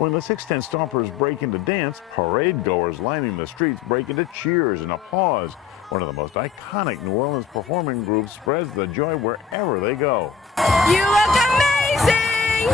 When the 610 Stompers break into dance, parade goers lining the streets break into cheers and applause. One of the most iconic New Orleans performing groups spreads the joy wherever they go. You look amazing!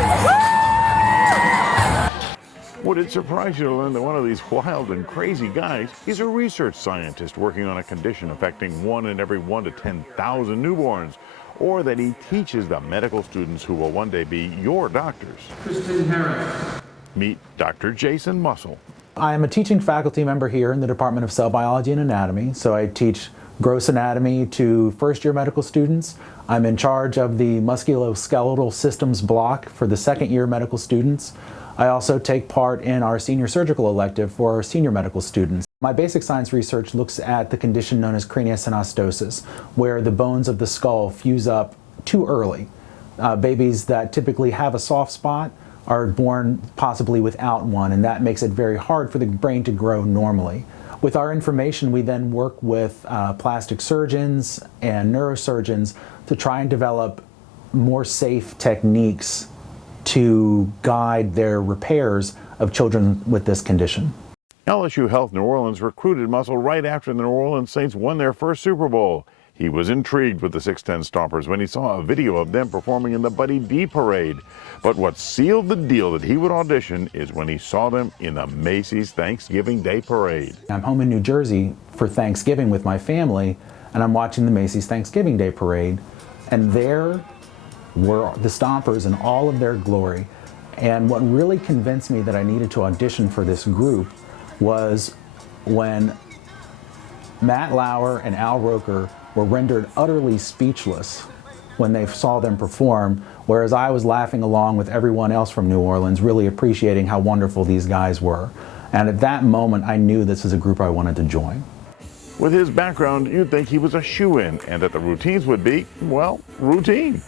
Woo! Would it surprise you to learn that one of these wild and crazy guys is a research scientist working on a condition affecting 1 in every 1 to 10,000 newborns? Or that he teaches the medical students who will one day be your doctors? Kristen Harris. Meet Dr. Jason Mussel. I am a teaching faculty member here in the Department of Cell Biology and Anatomy, so I teach gross anatomy to first-year medical students. I'm in charge of the musculoskeletal systems block for the second-year medical students. I also take part in our senior surgical elective for our senior medical students. My basic science research looks at the condition known as craniosynostosis, where the bones of the skull fuse up too early. Babies that typically have a soft spot are born possibly without one, and that makes it very hard for the brain to grow normally. With our information, we then work with plastic surgeons and neurosurgeons to try and develop more safe techniques to guide their repairs of children with this condition. LSU Health New Orleans recruited Mussel right after the New Orleans Saints won their first Super Bowl. He was intrigued with the 610 Stompers when he saw a video of them performing in the Buddy B parade. But what sealed the deal that he would audition is when he saw them in the Macy's Thanksgiving Day Parade. I'm home in New Jersey for Thanksgiving with my family, and I'm watching the Macy's Thanksgiving Day Parade, and there were the Stompers in all of their glory. And what really convinced me that I needed to audition for this group was when Matt Lauer and Al Roker were rendered utterly speechless when they saw them perform, whereas I was laughing along with everyone else from New Orleans, really appreciating how wonderful these guys were. And at that moment, I knew this is a group I wanted to join. With his background, you'd think he was a shoo-in and that the routines would be, well, routine.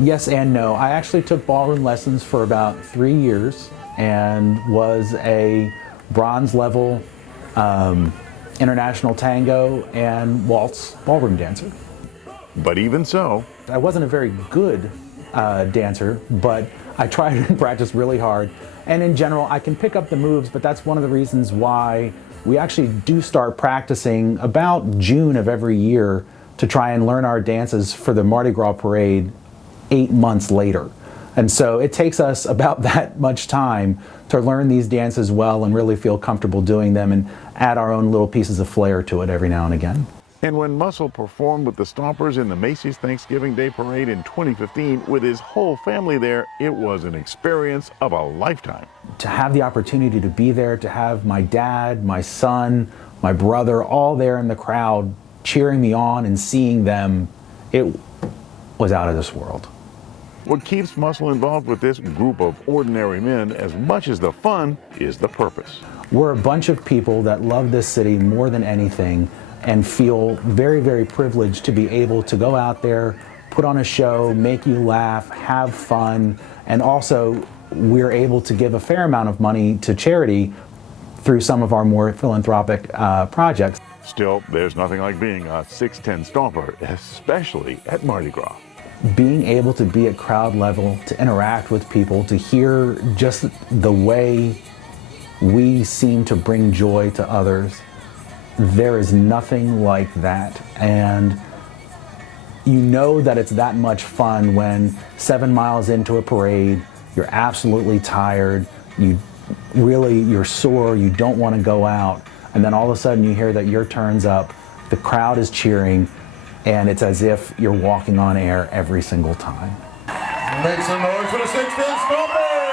Yes and no. I actually took ballroom lessons for about 3 years and was a bronze level international tango and waltz ballroom dancer. But even so, I wasn't a very good dancer, but I tried and practiced really hard. And in general, I can pick up the moves, but that's one of the reasons why we actually do start practicing about June of every year to try and learn our dances for the Mardi Gras parade 8 months later. And so it takes us about that much time to learn these dances well and really feel comfortable doing them and add our own little pieces of flair to it every now and again. And when Mussel performed with the Stompers in the Macy's Thanksgiving Day Parade in 2015 with his whole family there, it was an experience of a lifetime. To have the opportunity to be there, to have my dad, my son, my brother, all there in the crowd cheering me on and seeing them, it was out of this world. What keeps Mussel involved with this group of ordinary men as much as the fun is the purpose. We're a bunch of people that love this city more than anything and feel very, very privileged to be able to go out there, put on a show, make you laugh, have fun, and also we're able to give a fair amount of money to charity through some of our more philanthropic projects. Still, there's nothing like being a 610 Stomper, especially at Mardi Gras. Being able to be at crowd level, to interact with people, to hear just the way we seem to bring joy to others, there is nothing like that. And you know that it's that much fun when 7 miles into a parade, you're absolutely tired, you're sore, you don't want to go out, and then all of a sudden you hear that your turn's up, the crowd is cheering, and it's as if you're walking on air every single time. Make some noise for the 610 Stomper!